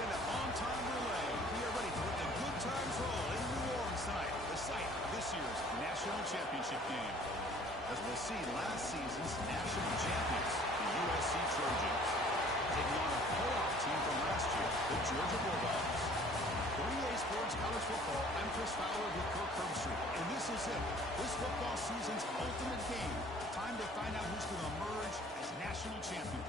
into on-time relay. We are ready to let the good times roll in New Orleans tonight, the site of this year's national championship game. As we'll see, last season's national champions, the USC Trojans, taking on a playoff team from last year, the Georgia Bulldogs. For EA Sports College Football, I'm Chris Fowler with Kirk Herbstreit, and this is it, this football season's ultimate game. Time to find out who's going to emerge as national champion.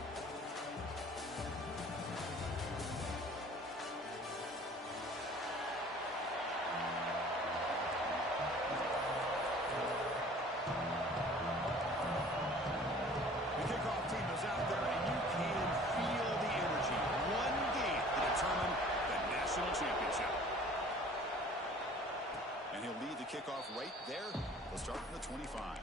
Kickoff right there. We'll start from the 25.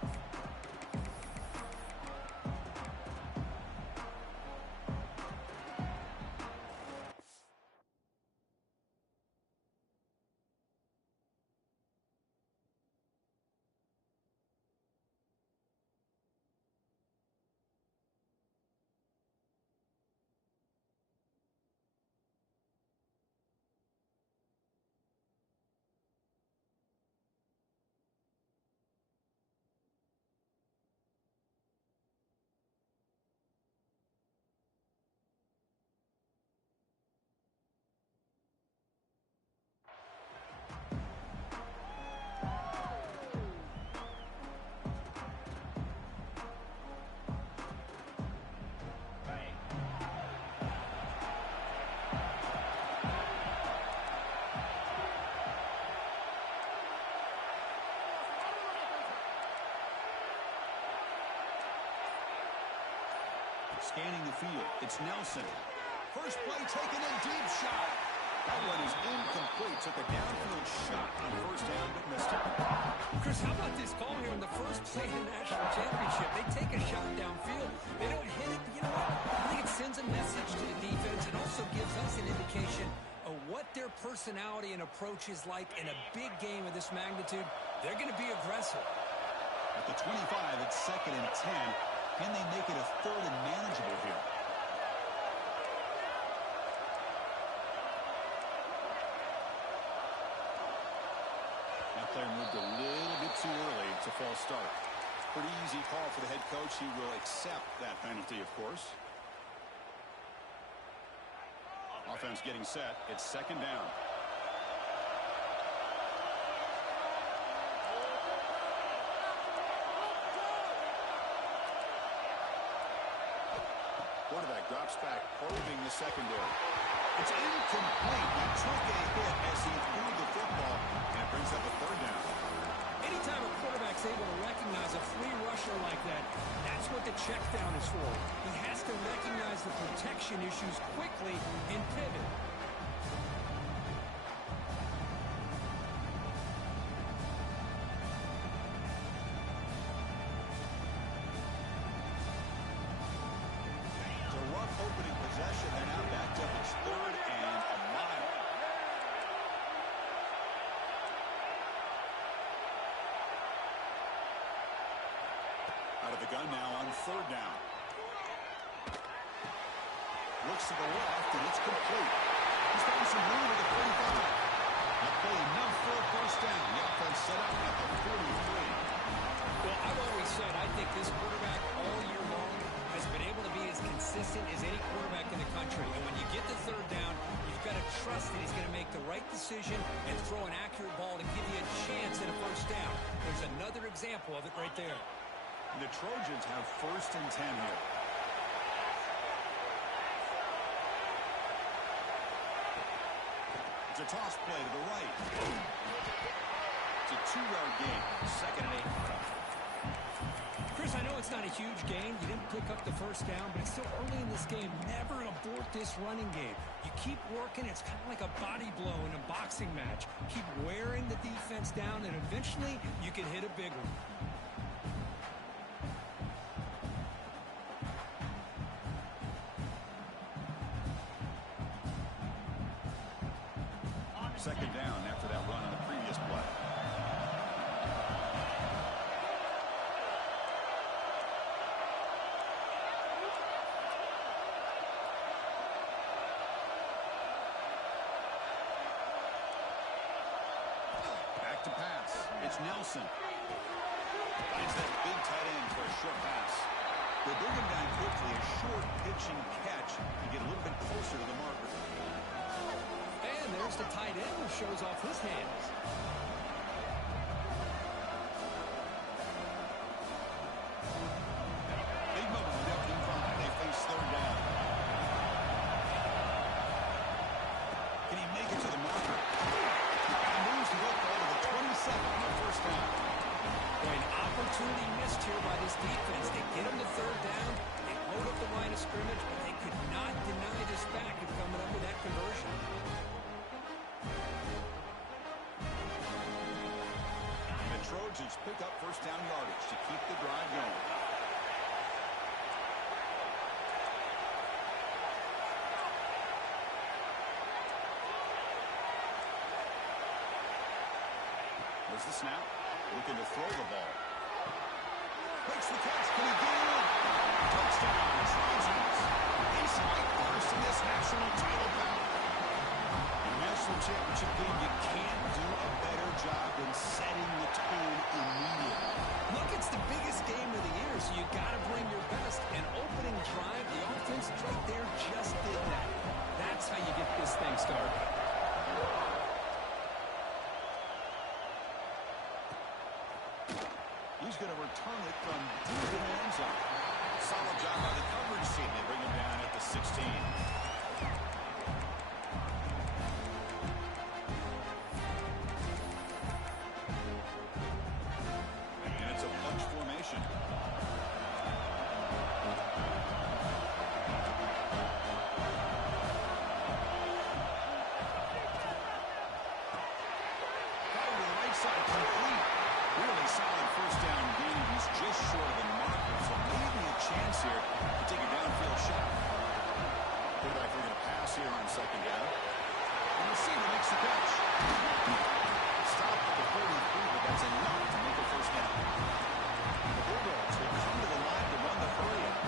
Scanning the field, it's Nelson. First play taken in, deep shot. That one is incomplete. Took a downfield shot on first down, but missed it. Chris, how about this call here in the first play of the national championship? They take a shot downfield. They don't hit it, but you know what? I think it sends a message to the defense and also gives us an indication of what their personality and approach is like in a big game of this magnitude. They're going to be aggressive. At the 25, it's 2nd and 10. Can they make it a 3rd and manageable here? That player moved a little bit too early. It's a false start. Pretty easy call for the head coach. He will accept that penalty, of course. Offense getting set. It's 2nd down. Quarterback drops back, probing the secondary. It's incomplete. He took a hit as he threw the football, and it brings up a 3rd down. Anytime a quarterback's able to recognize a free rusher like that, that's what the check down is for. He has to recognize the protection issues quickly and pivot. Out of the gun now on 3rd down. Looks to the left, and it's complete. He's found some room at the 45. That play enough for a first down. The offense set up at the 43. Well, I've always said I think this quarterback all year long has been able to be as consistent as any quarterback in the country. And when you get the 3rd down, you've got to trust that he's going to make the right decision and throw an accurate ball to give you a chance at a first down. There's another example of it right there. The Trojans have 1st and 10 here. It's a toss play to the right. It's a 2-yard gain. 2nd and 8. Chris, I know it's not a huge gain. You didn't pick up the first down, but it's still early in this game. Never abort this running game. You keep working. It's kind of like a body blow in a boxing match. Keep wearing the defense down, and eventually you can hit a big one. 2nd down after that run on the previous play. to pass. It's Nelson. Finds that big tight end for a short pass. They bring him down quickly. A short pitch and catch to get a little bit closer to the marker. And there's the tight end who shows off his hands. Big move with that incline. They face third down. Can he make it to the marker? And moves the football to the 27 on the first down. An opportunity missed here by this defense. They get him to third down. They load up the line of scrimmage, but they could not deny this back of coming up with that conversion. The Trojans pick up first down yardage to keep the drive going. There's the snap. Looking to throw the ball. Makes the catch. Can he get it in? Touchdown, Trojans. Ace White first in this national title bout. In a national championship game, you can't do a better job than setting the tone immediately. Look, it's the biggest game of the year, so you got to bring your best. An opening drive, the offense right there just did that. That's how you get this thing started. He's going to return it from deep in the end zone. Solid job by the coverage team. They bring him down at the 16. And it's a bunch formation. Got to the right side, complete. Really solid first down gain. He's just short of the marker, so maybe a chance here to take a downfield shot. Quarterback looking to pass here on second down. And the receiver makes the catch. Stop at the 43, but that's enough to make a first down. The Bulldogs will come to the line to run the hurry up.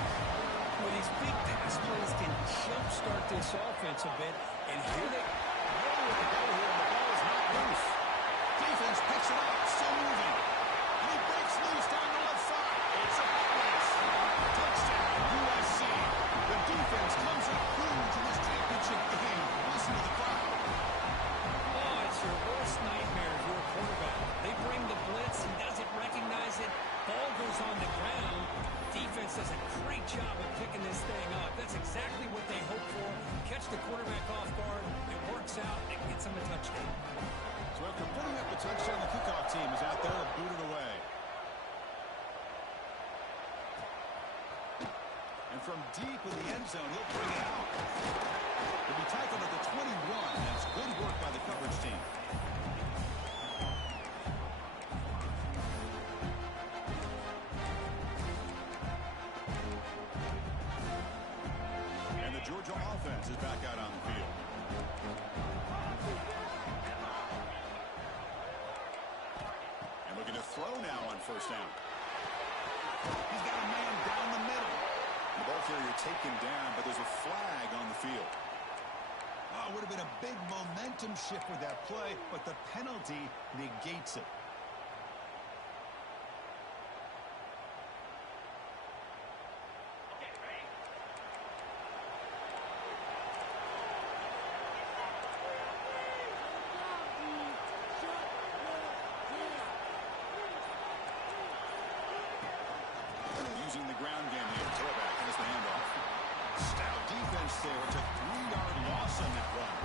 Well, these big pass plays can jumpstart this offense a bit, and here they go with the ball here, and the ball is not loose. Defense picks it up, still moving. And he breaks loose down the left side. It's a race. Touchdown, USC. The defense comes up huge in this championship game. Listen to the crowd. Oh, it's your worst nightmare if you're a quarterback. They bring the blitz, he doesn't recognize it, ball goes on the ground. Defense does a great job of picking this thing up. That's exactly what they hope for. Catch the quarterback off guard, it works out, it gets them a touchdown. So after putting up the touchdown, the kickoff team is out there to boot it away. And from deep in the end zone, he'll bring it out. He'll be tackled at the 21. That's good work by the coverage team. And the Georgia offense is back out on the field. And looking to throw now on first down. He's got a man down the middle. The ball carrier taken down, but there's a flag on the field. Oh, it would have been a big momentum shift with that play, but the penalty negates it. Using the ground game here. Tailback has the handoff. Stout defense there. It's a 3-yard loss on that run.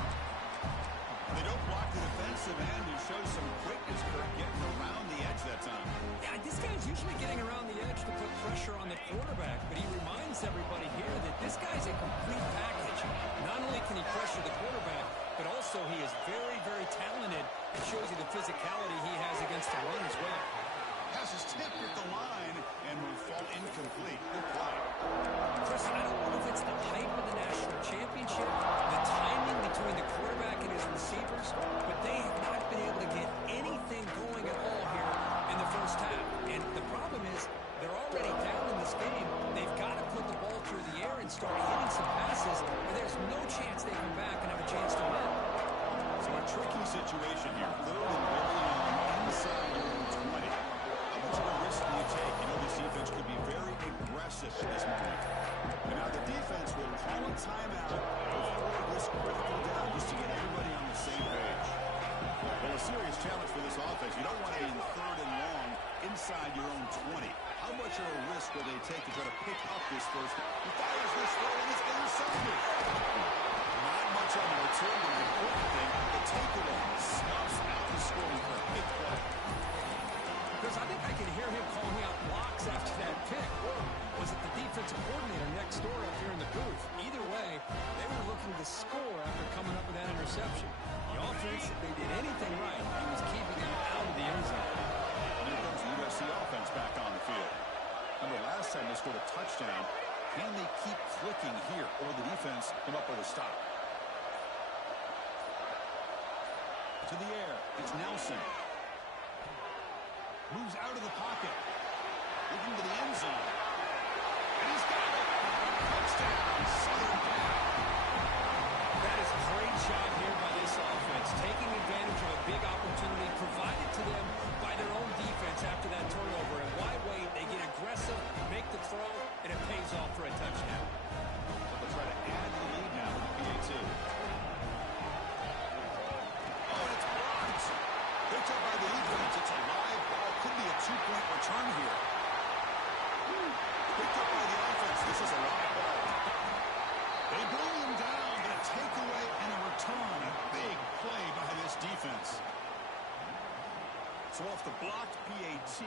They don't block the defensive end, who shows some quickness, Kirk, getting around the edge that time. Yeah, this guy's usually getting around the edge to put pressure on the quarterback, but he reminds everybody here that this guy's a complete package. Not only can he pressure the quarterback, but also he is very, very talented. It shows you the physicality he has against the run as well. Pass is tipped at the line and will fall incomplete. Good play. Chris, I don't know if it's the hype of the national championship, the timing between the quarterback and his receivers, but they have not been able to get anything going at all here in the first half. And the problem is they're already down in this game. They've got to put the ball through the air and start hitting some passes, or there's no chance they come back and have a chance to win. So a tricky situation here. Third and very long position this moment. And now the defense will call a timeout before this critical down just to get everybody on the same page. Well, a serious challenge for this offense. You don't want to be in 3rd and long inside your own 20. How much of a risk will they take to try to pick up this first? He fires this throw and it's intercepted. Not much on the return, but the important thing, the takeaway snuffs out the scoring for a big play. Because I think I can hear him calling out blocks after that pick. Or was it the defensive coordinator next door up here in the booth? Either way, they were looking to score after coming up with that interception. The offense, if they did anything right, it was keeping them out of the end zone. And here comes the USC offense back on the field. Remember, last time they scored a touchdown. Can they keep clicking here, or the defense come up with a stop? To the air, it's Nelson. Moves out of the pocket. Looking to the end zone. And he's got it. Touchdown, Southern Cal. That is a great job here by this offense, taking advantage of a big opportunity provided to them by their own defense after that turnover. And why wait? They get aggressive, make the throw, and it pays off for a touchdown. So they'll try to add to the lead now with the PAT. Oh, and it's blocked. Picked up by the defense. It's a live ball. Could be a 2-point return here. Picked up by the offense. This is a live ball. They blow him down, but a takeaway and a return. A big play by this defense. So off the blocked PAT,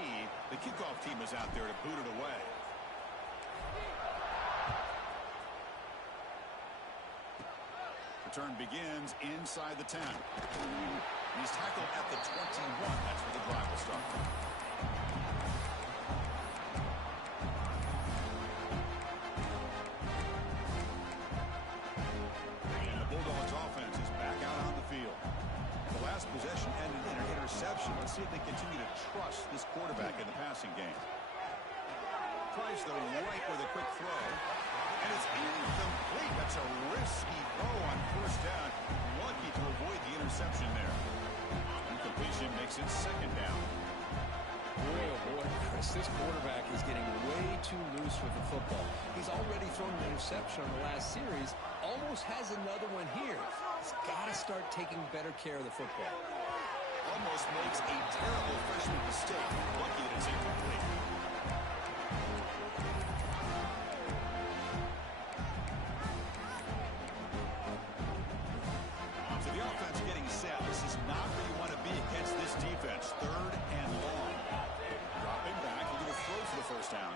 the kickoff team is out there to boot it away. Return begins inside the 10. He's tackled at the 21. That's where the drive will start. And the Bulldogs offense is back out on the field. The last possession ended in an interception. Let's see if they continue to trust this quarterback in the passing game. Tries the right with a quick throw. And it's incomplete. That's a risky throw on 1st down. Lucky to avoid the interception there. Incompletion makes it 2nd down. Boy, oh boy, Chris, this quarterback is getting way too loose with the football. He's already thrown an interception on the last series. Almost has another one here. He's got to start taking better care of the football. Almost makes a terrible freshman mistake. Lucky that it's incomplete. So the offense getting set. This is not where you want to be against this defense. 3rd and long. Dropping back. Looking to throw for the 1st down.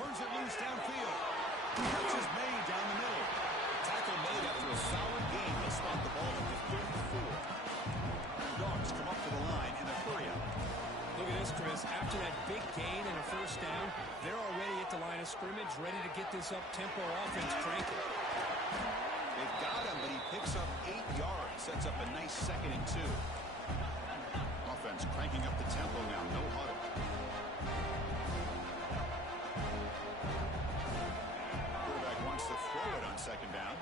Turns it loose downfield. Catch is made down the middle. Tackle made after a solid game. They'll spot the ball at the 34. Dogs come up to the line in a hurry up. Look at this, Chris. After that big gain and a 1st down, they're already at the line of scrimmage, ready to get this up-tempo offense cranking. They've got him, but he picks up 8 yards. Sets up a nice 2nd and 2. Offense cranking up the tempo now. No huddle. Quarterback wants to throw it on 2nd down.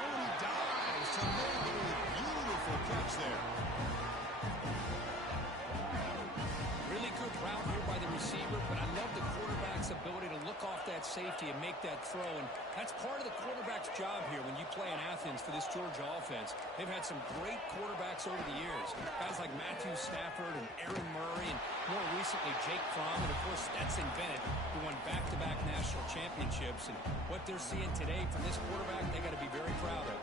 And he dives to nobody. Beautiful catch there. Really good route here by the receiver, but I love the quarterback's ability to look off that safety and make that throw. And that's part of the quarterback's job here when you play in Athens for this Georgia offense. They've had some great quarterbacks over the years. Guys like Matthew Stafford and Aaron Murray, and more recently Jake Fromm, and of course Stetson Bennett, who won back-to-back national championships. And what they're seeing today from this quarterback, they got to be very proud of.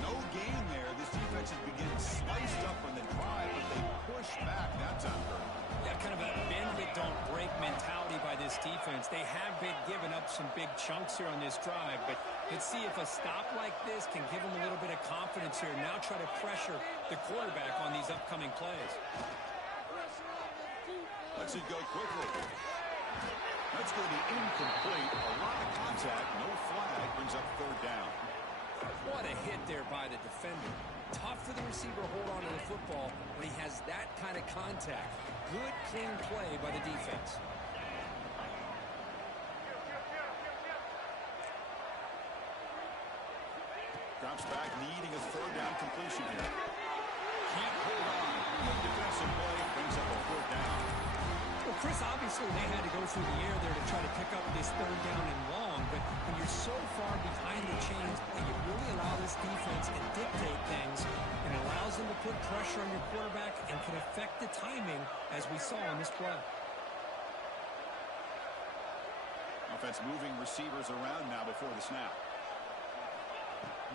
No gain there. This defense is beginning sliced up on the drive, but they push back that time. Yeah, kind of a bend-it-don't-break mentality by this defense. They have been giving up some big chunks here on this drive, but let's see if a stop like this can give them a little bit of confidence here. Now try to pressure the quarterback on these upcoming plays. Let's it go quickly. That's going to be incomplete. A lot of contact. No flag. Brings up 3rd down. What a hit there by the defender. Tough for the receiver to hold on to the football when he has that kind of contact. Good, clean play by the defense. Drops back, needing a 3rd down completion here. Can't hold on. Good defensive play. Brings up a 4th down. Well, Chris, obviously they had to go through the air there to try to pick up this third down and long, but when you're so far behind the chains, you really allow this defense to dictate things, and it allows them to put pressure on your quarterback and can affect the timing, as we saw in this play. Offense moving receivers around now before the snap.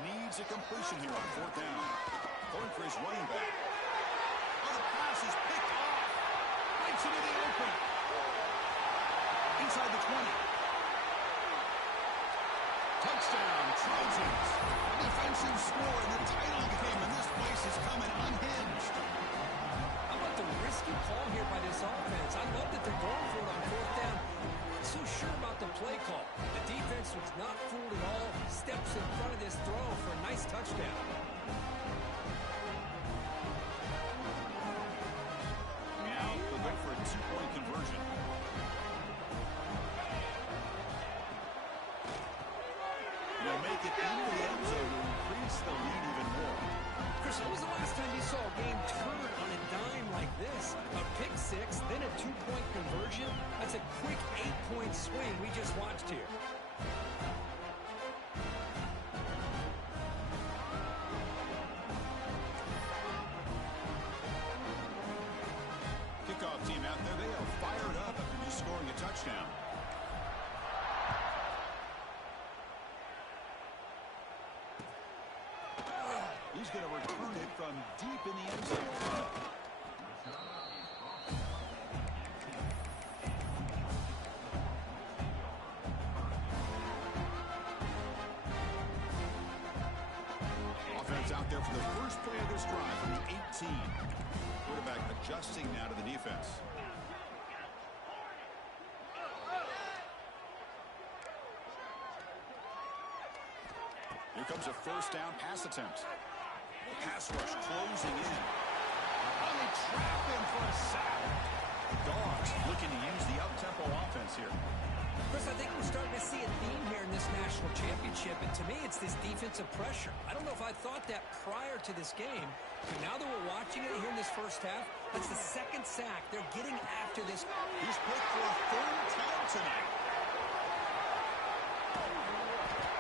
Needs a completion here on fourth down. Going for his running back. Oh, the pass is picked off. Breaks into the open. Inside the 20. Touchdown, Trojans. A defensive score in the title game, and this place is coming unhinged. How about the risky call here by this offense? I love that they're going for it on fourth down. So sure about the play call. The defense was not fooled at all. Steps in front of this throw for a nice touchdown. Now they'll go for a two-point conversion. They'll make it into the end zone to increase the lead even more. Chris, when was the last time you saw a game turn on a dime like this? A pick six, then a two-point conversion. That's a quick 8-point swing we just watched here. Kickoff team out there, they are fired up after just scoring a touchdown. He's going to return it from deep in the end zone. Offense out there for the first play of this drive from the 18. Quarterback adjusting now to the defense. Here comes a first down pass attempt. The pass rush closing in. Oh, they trap him for a sack. Dogs looking to use the up-tempo offense here. Chris, I think we're starting to see a theme here in this national championship, and to me, it's this defensive pressure. I don't know if I thought that prior to this game, but now that we're watching it here in this first half, that's the second sack. They're getting after this. He's picked for a third time tonight.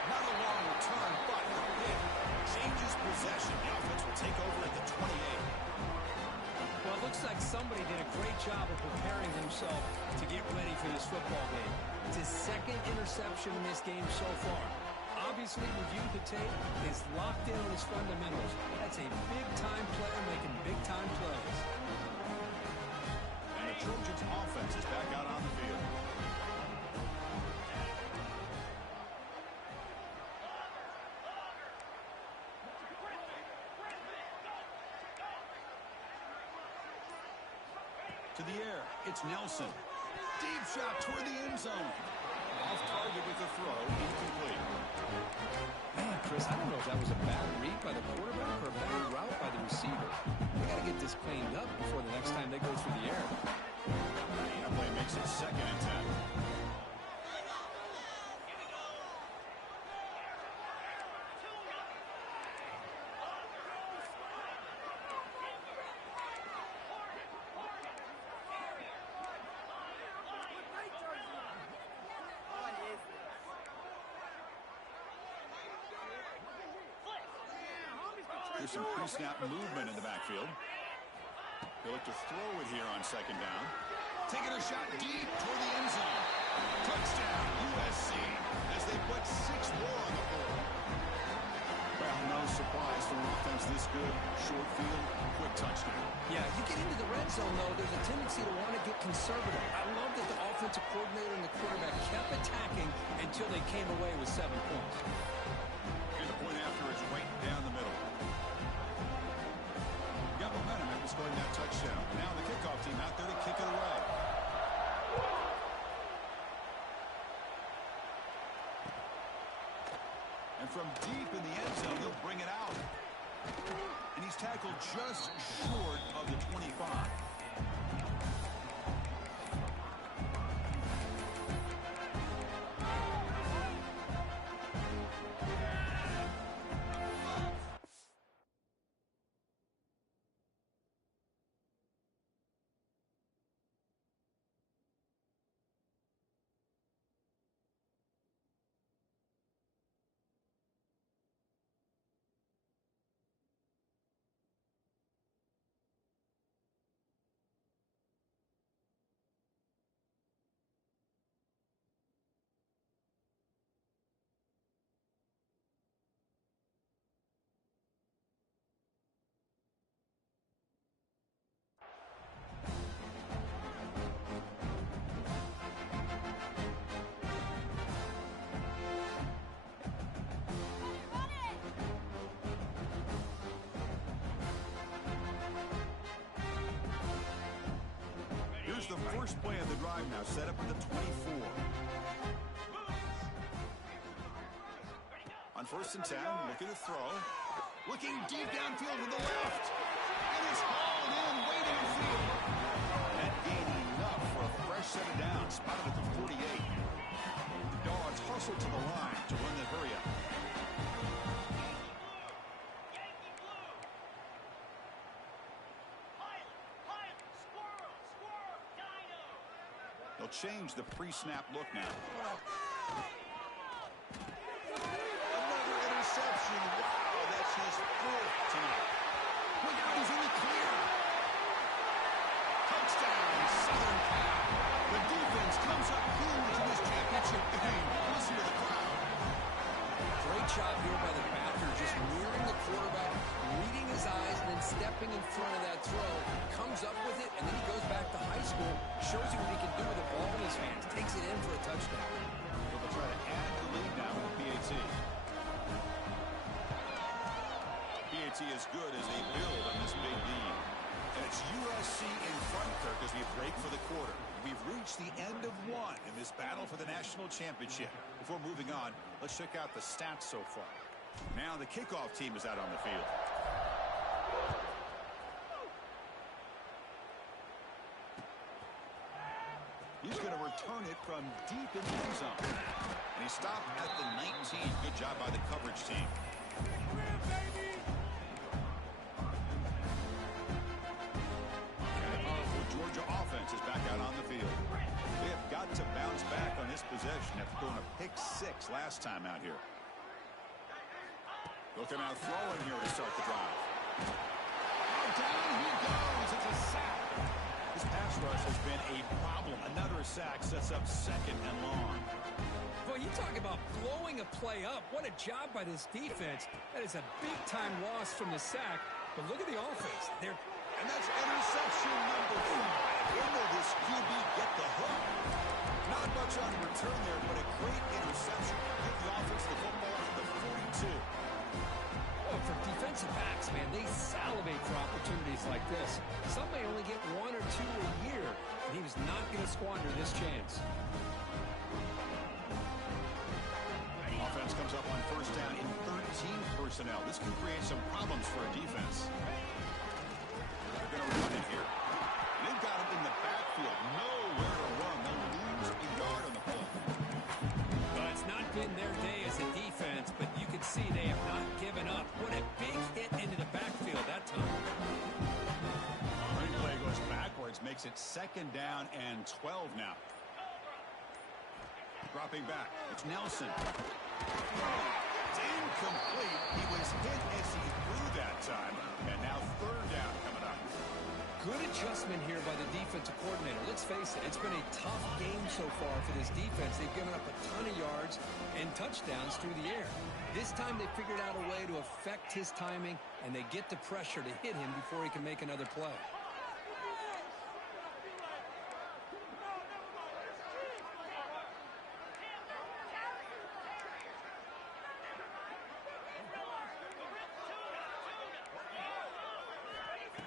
Not a long return, but the pick changes possession. The offense will take over at the 28. Well, it looks like somebody did a great job of preparing himself to get ready for this football game. It's his second interception in this game so far. Obviously, reviewed the tape, is locked in on his fundamentals. That's a big-time player making big-time plays. And the Trojans' offense is back out on the field. To the air, it's Nelson. Deep shot toward the end zone. Off target with the throw, incomplete. Man, Chris, I don't know if that was a bad read by the quarterback or a bad route by the receiver. They got to get this cleaned up before the next time they go through the air. That play makes it 2nd and 10. There's some pre-snap movement in the backfield. They'll look to throw it here on 2nd down. Taking a shot deep toward the end zone. Touchdown, USC, as they put 6 more on the board. Well, no surprise for an offense this good. Short field, quick touchdown. Yeah, you get into the red zone, though, there's a tendency to want to get conservative. I love that the offensive coordinator and the quarterback kept attacking until they came away with 7 points. And the point after is right down the middle. Got momentum after scoring that touchdown. Now the kickoff team out there to kick it away. And from deep in the end zone, they'll bring it out. And he's tackled just short of the 25. the first play of the drive now, set up at the 24. On 1st and 10, looking to throw. Looking deep downfield to the left. And it's hauled in way downfield. That gaining enough for a fresh set of downs. Spotted at the 48. The Dogs hustle to the line to run the hurry up. They'll change the pre-snap look now. Another interception. Wow, that's his 4th tonight. Look out, he's in the clear. Touchdown, Southern Cal. The defense comes up huge in this championship game. Listen to the crowd. Great job here by the Packers, just mirroring the quarterback, reading his eyes, and then stepping in front of that throw. Comes up with it, and then he goes back to high school, shows you what he can do with the ball in his hands, takes it in for a touchdown. They'll try to add the lead now with PAT. PAT is good as they build on this big lead. And it's USC in front, Kirk, as we break for the quarter. We've reached the end of one in this battle for the national championship. Before moving on, let's check out the stats so far. Now the kickoff team is out on the field. He's going to return it from deep in the end zone. And he stopped at the 19. Good job by the coverage team. The Georgia offense is back out on the field. They have got to bounce back on this possession after throwing a pick 6 last time out here. Looking out throwing here to start the drive. Down he goes. It's a sack. This pass rush has been a problem. Another sack sets up 2nd and long. Boy, you talk about blowing a play up. What a job by this defense. That is a big-time loss from the sack. But look at the offense. And that's interception number 5. When will this QB get the hook? Not much on return there, but a great interception. Give the offense the football at the 42. Oh, for defensive backs, man, they salivate for opportunities like this. Some may only get 1 or 2 a year, and he was not going to squander this chance. Offense comes up on 1st down in 13 personnel. This can create some problems for a defense. They're going to run it here. They've got him in the backfield. Nowhere to run. They'll lose a yard on the play. Well, it's not been their day as a defense, but you can see they have not given up. What a big hit into the backfield that time. Replay goes backwards, makes it 2nd down and 12 now. Dropping back, it's Nelson. It's incomplete. He was hit as he threw that time, and now 3rd down coming up. Good adjustment here by the defensive coordinator. Let's face it, it's been a tough game so far for this defense. They've given up a ton of yards and touchdowns through the air. This time they figured out a way to affect his timing, and they get the pressure to hit him before he can make another play.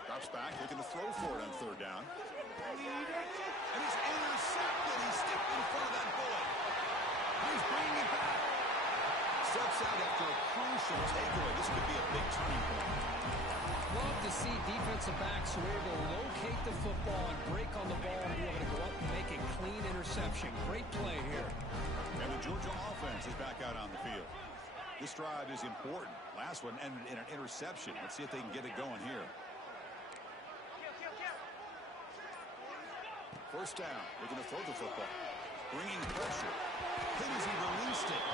Drops back, looking to throw for it on 3rd down. And he's intercepted. He's stepped in front of that bullet. He's bringing it back. Steps out after a crucial takeaway. This could be a big turning point. Love to see defensive backs who are able to locate the football and break on the ball and be able to go up and make a clean interception. Great play here. And the Georgia offense is back out on the field. This drive is important. Last one ended in an interception. Let's see if they can get it going here. 1st down. Looking to throw the football. Bringing pressure. Hit as he released it.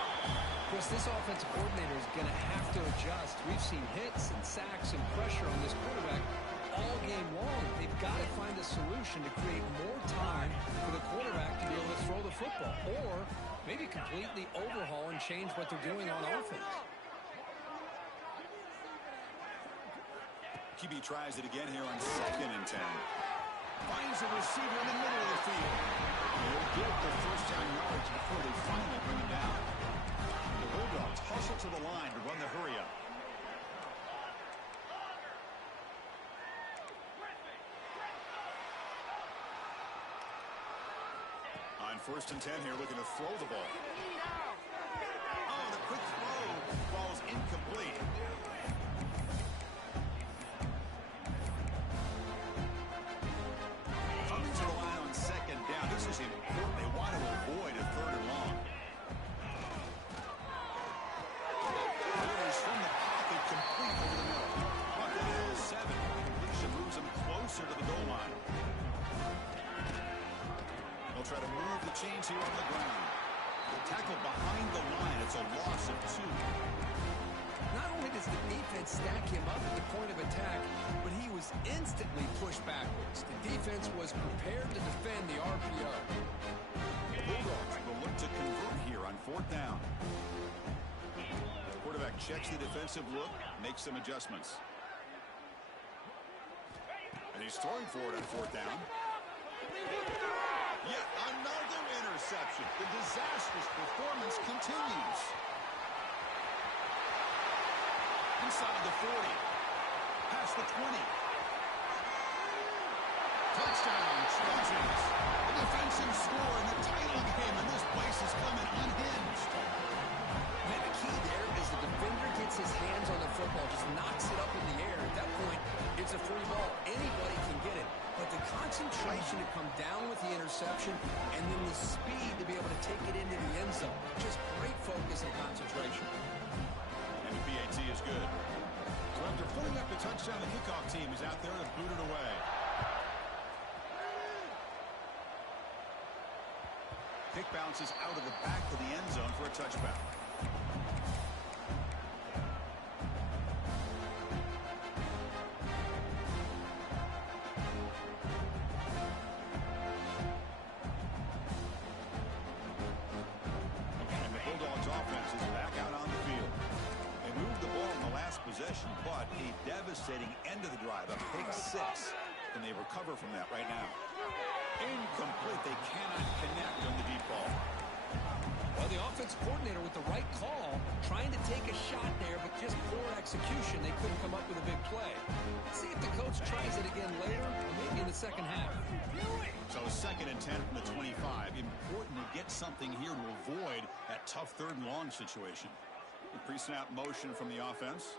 Chris, this offensive coordinator is going to have to adjust. We've seen hits and sacks and pressure on this quarterback all game long. They've got to find a solution to create more time for the quarterback to be able to throw the football, or maybe completely overhaul and change what they're doing on offense. QB tries it again here on 2nd and 10. Finds a receiver in the middle of the field. They'll get the 1st down yards before they finally bring him down. The Bulldogs hustle to the line to run the hurry up. First and 10 here, looking to throw the ball. Oh, the quick throw falls incomplete. Coming to the line on second down. This is important. They want to avoid a third and long. Orders from the pocket, complete over the middle. Buccaneers 7. Completion moves them closer to the goal line. They'll try to move the chains here on the ground. The tackle behind the line. It's a loss of 2. Not only does the defense stack him up at the point of attack, but he was instantly pushed backwards. The defense was prepared to defend the RPO. The Bulldogs will look to convert here on 4th down. The quarterback checks the defensive look, makes some adjustments. And he's throwing for it on 4th down. Yet another interception. The disastrous performance continues. Inside the 40. Past the 20. Touchdown, Chargers. A defensive score in the title game, and this place is coming unhinged. Man, the key there is the defender gets his hands on the football, just knocks it up in the air. At that point, it's a free ball. Anybody can get it. But the concentration to come down with the interception and then the speed to be able to take it into the end zone. Just great focus and concentration. And the PAT is good. So after putting up the touchdown, the kickoff team is out there to boot it away. Kick bounces out of the back of the end zone for a touchback. And the Bulldogs offense is back out on the field. They moved the ball in the last possession, but a devastating end of the drive, a pick 6. And they recover from that right now. Incomplete. They cannot connect on the deep ball. Well, the offense coordinator with the right call, trying to take a shot there, but just poor execution. They couldn't come up with a big play. Let's see if the coach tries it again later, or maybe in the second half. So 2nd and 10 from the 25. Important to get something here to avoid that tough 3rd and long situation. The pre-snap motion from the offense.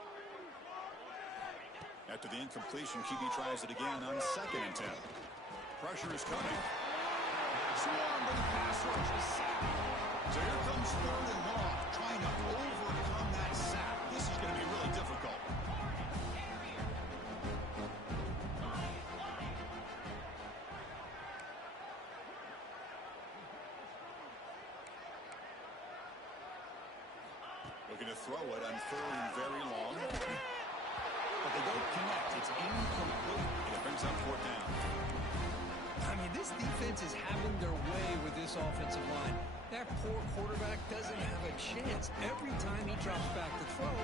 After the incompletion, QB tries it again on 2nd and 10. Pressure is coming. Swarmed by the pass rush is sacked. So here comes 3rd and long, trying to overcome that sack. This is going to be really difficult. Looking to throw it on 3rd and very long. But they don't connect. It's incomplete. And it brings up 4th down. I mean, this defense is having their way with this offensive line. That poor quarterback doesn't have a chance. Every time he drops back to throw,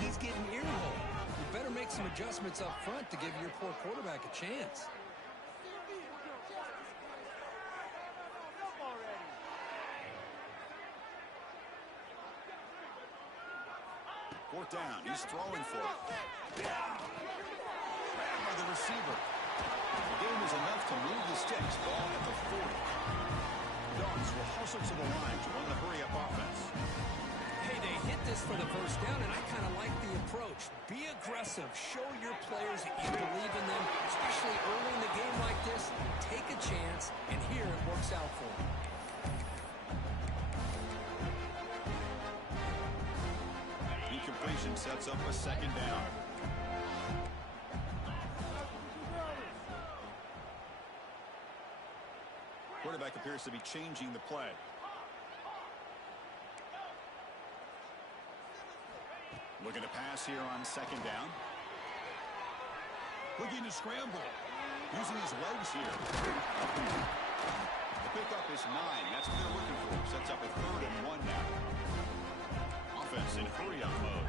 he's getting earrolled. You better make some adjustments up front to give your poor quarterback a chance. 4th down. He's throwing for it. Grabbed by the receiver. The game is enough to move the sticks. Ball at the 40. Dogs will hustle to the line to run the hurry-up offense. Hey, they hit this for the first down, and I kind of like the approach. Be aggressive. Show your players that you believe in them, especially early in the game like this. Take a chance, and here it works out for them. Incompletion sets up a 2nd down. Quarterback appears to be changing the play. Looking to pass here on 2nd down. Looking to scramble. Using his legs here. The pickup is 9. That's what they're looking for. Sets up a 3rd and 1 now. Offense in hurry-up mode.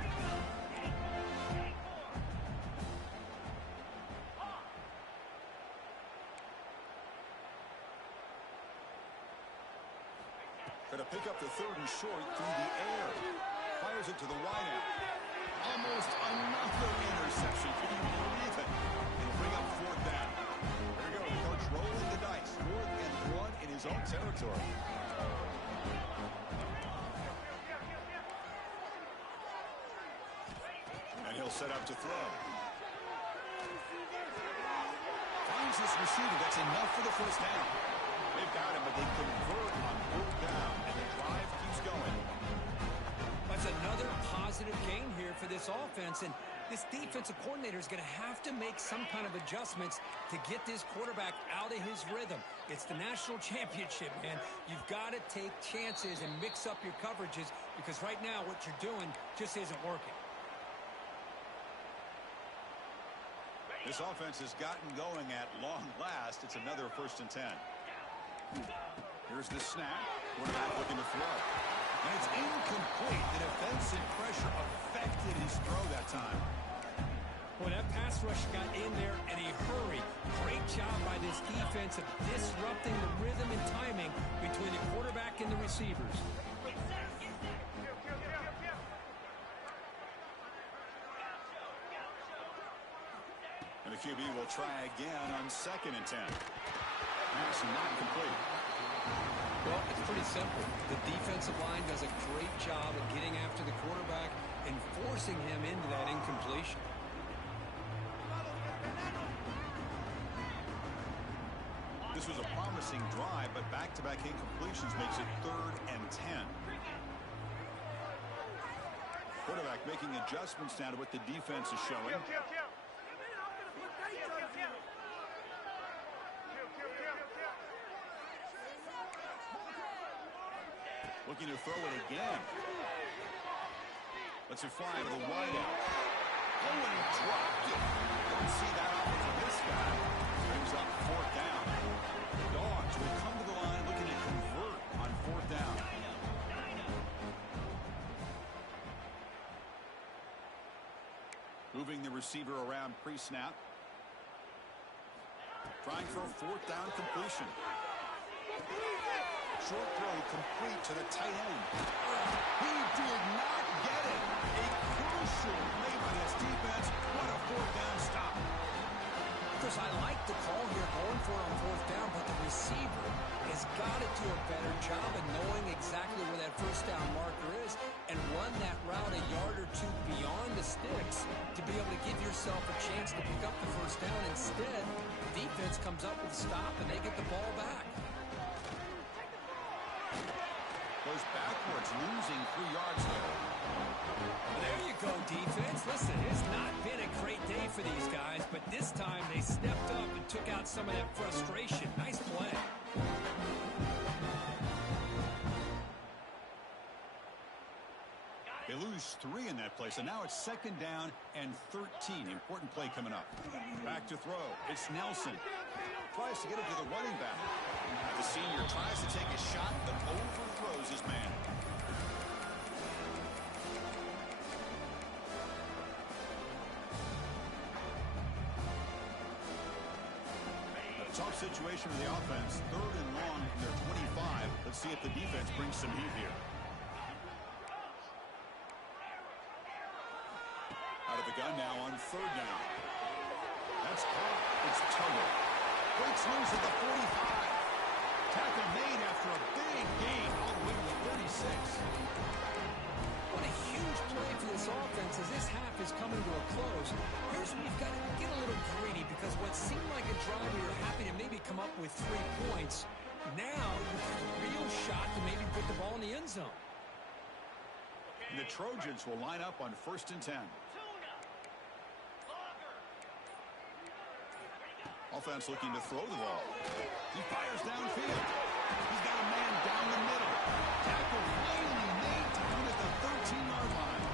Going to pick up the 3rd and short through the air. Fires it to the wideout. Almost another interception. Can you believe it? It'll bring up 4th down. There we go. The coach rolling the dice. 4th and 1 in his own territory. He'll set up to throw. Finds this receiver. That's enough for the first down. They've got him, but they convert on fourth down, and the drive keeps going. That's another positive gain here for this offense, and this defensive coordinator is going to have to make some kind of adjustments to get this quarterback out of his rhythm. It's the national championship, man. You've got to take chances and mix up your coverages because right now what you're doing just isn't working. This offense has gotten going at long last. It's another 1st and 10. Here's the snap. Quarterback looking to throw. And it's incomplete. The defensive pressure affected his throw that time. Well, that pass rush got in there in a hurry. Great job by this defense of disrupting the rhythm and timing between the quarterback and the receivers. And the QB will try again on 2nd and 10. Pass not complete. Well, it's pretty simple. The defensive line does a great job of getting after the quarterback and forcing him into that incompletion. This was a promising drive, but back-to-back incompletions makes it 3rd and 10. Quarterback making adjustments now to what the defense is showing. Looking to throw it again. Lets it fly to the wideout. Oh, and he dropped it. Don't see that often from this guy. Brings up 4th down. The Dogs will come to the line looking to convert on 4th down. Moving the receiver around pre-snap. Trying for a 4th down completion. Short throw complete to the tight end. He did not get it. A crucial play by this defense. What a 4th down stop. Chris, I like the call here going for it on 4th down, but the receiver has got to do a better job of knowing exactly where that 1st down marker is and run that route a yard or two beyond the sticks to be able to give yourself a chance to pick up the 1st down. Instead, the defense comes up with a stop and they get the ball back. Goes backwards, losing 3 yards there. There you go, defense. Listen, it's not been a great day for these guys, but this time they stepped up and took out some of that frustration. Nice play. They lose 3 in that play, so now it's 2nd down and 13. Important play coming up. Back to throw. It's Nelson. Tries to get it to the running back. The senior tries to take a shot, but overthrows his man. A tough situation for the offense. 3rd and long from their 25. Let's see if the defense brings some heat here. Out of the gun now on 3rd down. That's caught. It's Tuggle. Breaks loose at the 45. Tackle made after a big gain all the way to the 36. What a huge play for this offense as this half is coming to a close. Here's where you've got to get a little greedy because what seemed like a drive where you're happy to maybe come up with 3 points, now you have a real shot to maybe put the ball in the end zone. And the Trojans will line up on 1st and 10. Offense looking to throw the ball. He fires downfield. He's got a man down the middle. Tackle finally made down at the 13-yard line.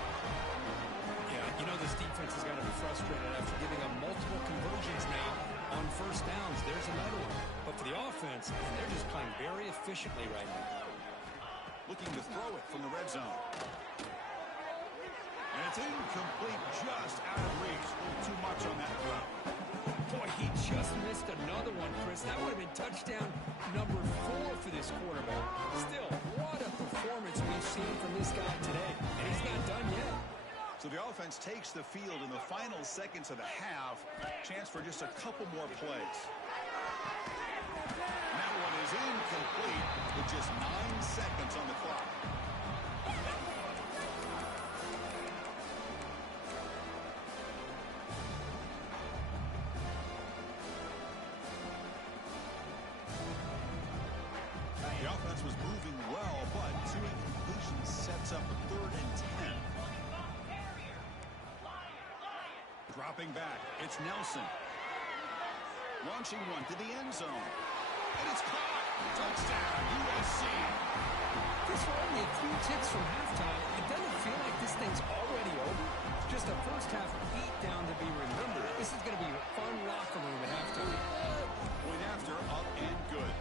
Yeah, you know this defense has got to be frustrated after giving up multiple conversions now on 1st downs. There's another one. But for the offense, and they're just playing very efficiently right now. Looking to throw it from the red zone. And it's incomplete, just out of reach. A little too much on that throw. Boy, he just missed another one, Chris. That would have been touchdown number 4 for this quarterback. Still, what a performance we've seen from this guy today. And he's not done yet. So the offense takes the field in the final seconds of the half. Chance for just a couple more plays. And that one is incomplete with just 9 seconds on the clock. sets up a 3rd and 10. Dropping back, it's Nelson. Launching one to the end zone. And it's caught. Touchdown, USC. This were only a few ticks from halftime. It doesn't feel like this thing's already over. It's just a first half beat down to be remembered. This is going to be a fun locker room at halftime. Point after, up and good.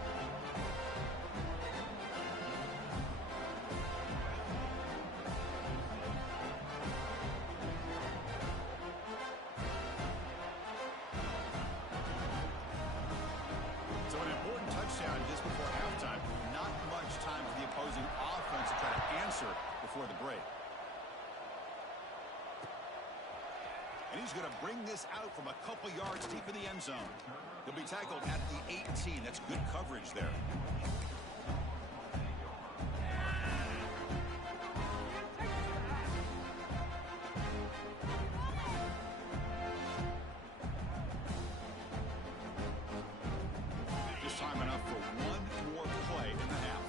So an important touchdown just before halftime. Not much time for the opposing offense to try to answer before the break. And he's going to bring this out from a couple yards deep in the end zone. He'll be tackled at the 18. That's good coverage there. Just time enough for one more play in the half.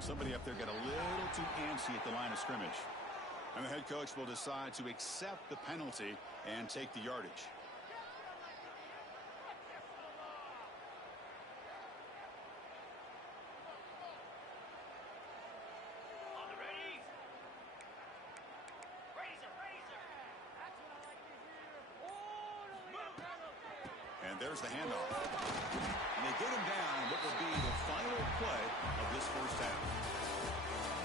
Somebody up there got a little too antsy at the line of scrimmage. And the head coach will decide to accept the penalty and take the yardage. And there's the handoff. And they get him down what will be the final play of this first half.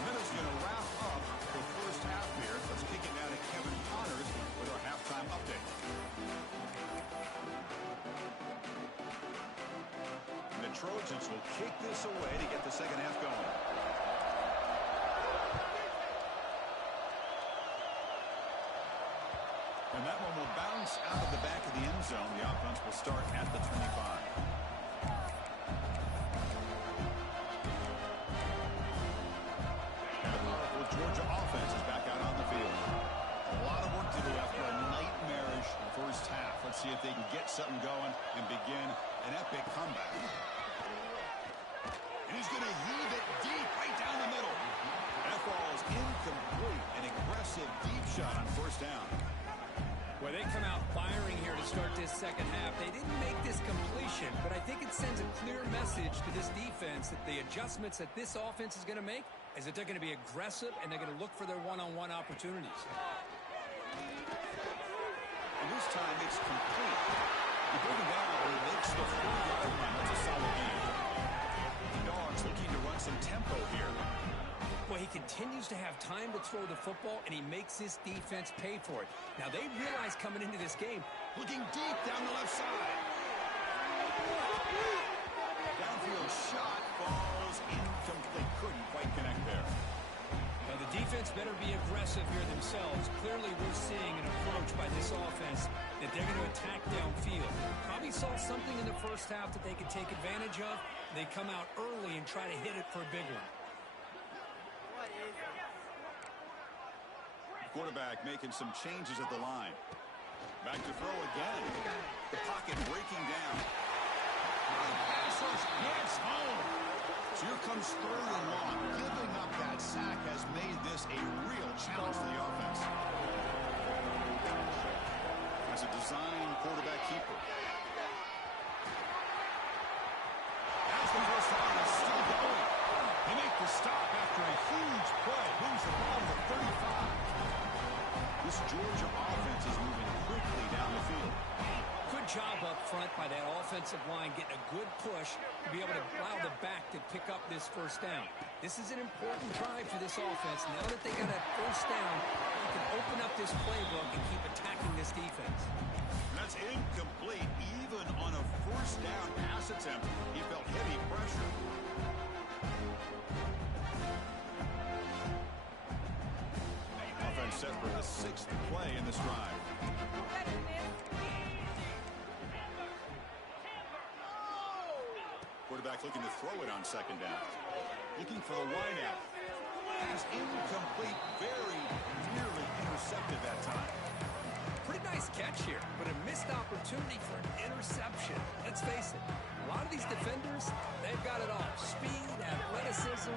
And then it's going to wrap up the first half here. Let's kick it down to Kevin Connors with our halftime update. And the Trojans will kick this away to get the second half going. And that one will bounce out of the back of the end zone. The offense will start at the 25. Georgia offense is back out on the field. A lot of work to do after a nightmarish first half. Let's see if they can get something going and begin an epic comeback. And he's going to heave it deep right down the middle. That ball is incomplete. An aggressive deep shot on first down. Well, they come out firing here to start this second half. They didn't make this completion, but I think it sends a clear message to this defense that the adjustments that this offense is going to make is that they're going to be aggressive and they're going to look for their one-on-one opportunities. And this time it's complete. You bring him down, he makes the 4-yard line. That's a solid game. The Dogs looking to run some tempo here. Well, he continues to have time to throw the football, and he makes his defense pay for it. Now, they realize coming into this game, looking deep down the left side. Downfield shot falls incomplete. Couldn't quite connect there. Now, the defense better be aggressive here themselves. Clearly, we're seeing an approach by this offense that they're going to attack downfield. Probably saw something in the first half that they could take advantage of. They come out early and try to hit it for a big one. Quarterback making some changes at the line. Back to throw again. The pocket breaking down. Passers hits home. So here comes 3rd and long. Giving up that sack has made this a real challenge for the offense. As a design quarterback keeper. As the first down is still going. They make the stop after a huge play. Moves the ball to 35. This Georgia offense is moving quickly down the field. Good job up front by that offensive line, getting a good push to be able to allow the back to pick up this first down. This is an important drive for this offense. Now that they got a first down, they can open up this playbook and keep attacking this defense. That's incomplete. Even on a first down pass attempt, he felt heavy pressure. Offense set for the 6th play in this drive. Quarterback looking to throw it on second down. Looking for the wideout. Pass incomplete. Very nearly intercepted that time. Pretty nice catch here, but a missed opportunity for an interception. Let's face it, lot of these defenders, they've got it all. Speed, athleticism,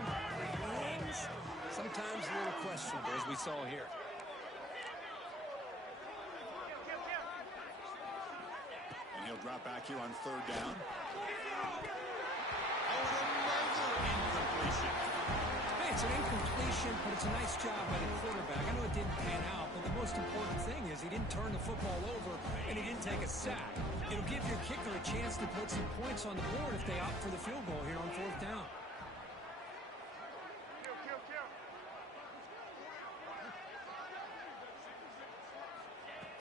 hands, sometimes a little questionable, as we saw here. And he'll drop back here on third down. Oh, another incompletion. Hey, it's an incompletion, but it's a nice job by the quarterback. I know it didn't pan out, but the most important thing is he didn't turn the football over and he didn't take a sack. It'll give your kicker a chance to put some points on the board if they opt for the field goal here on fourth down.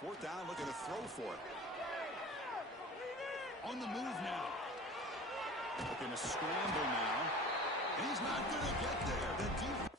Fourth down, looking to throw for it. On the move now. Looking to scramble now. And he's not going to get there. The defense